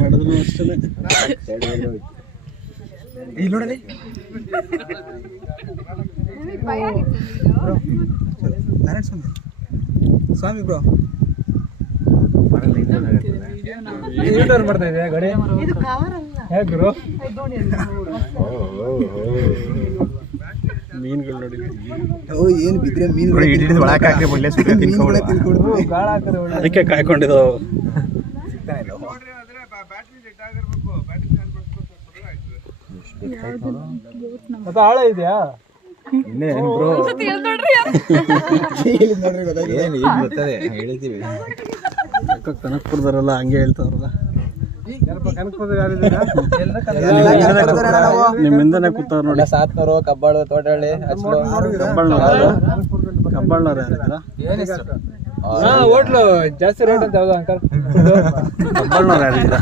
ಮಾಡಿದ್ರು ಅಷ್ಟೇ. ಇಲ್ಲಿ ನೋಡಲಿ ಸ್ವಾಮಿ ಬ್ರೋ ಯೂಟರ್ನ್ ಮಾಡ್ತಾ ಇದೆ ಗಾಡಿ ಹೇಗ್ರು ಮೀನುಗಳು ನೋಡಿ. ಏನು ಬಿದ್ರೆ ಮೀನುಗಳು ಅದಕ್ಕೆ ಕಾಯ್ಕೊಂಡಿದ್ದಾವೆ. ಮತ್ತೆ ಆಳ ಇದೆಯಾ ಕನಕ್ಪುರದವರಲ್ಲ ಹಂಗೆ ಹೇಳ್ತಾವ್ರಲ್ಲ. ನಿಮ್ಮಿಂದನೇ ಕೂತವ್ರು ನೋಡಿ. ಸಾತ್ನೂರು, ಕಬ್ಬಾಳು, ತೋಟಹಳ್ಳಿ, ಕಬ್ಬಾಳ್ನವ್ರು ಯಾರಿದ್ದೀರಾ? ಹೋಟ್ಲು ಜಾಸ್ತಿ ರೇಟ್ ಅಂತ ಯಾವ್ದು ಅಂಕಲ್? ಕಬ್ಬಾಳ್ನವ್ರು ಯಾರಿದ್ದೀರಾ?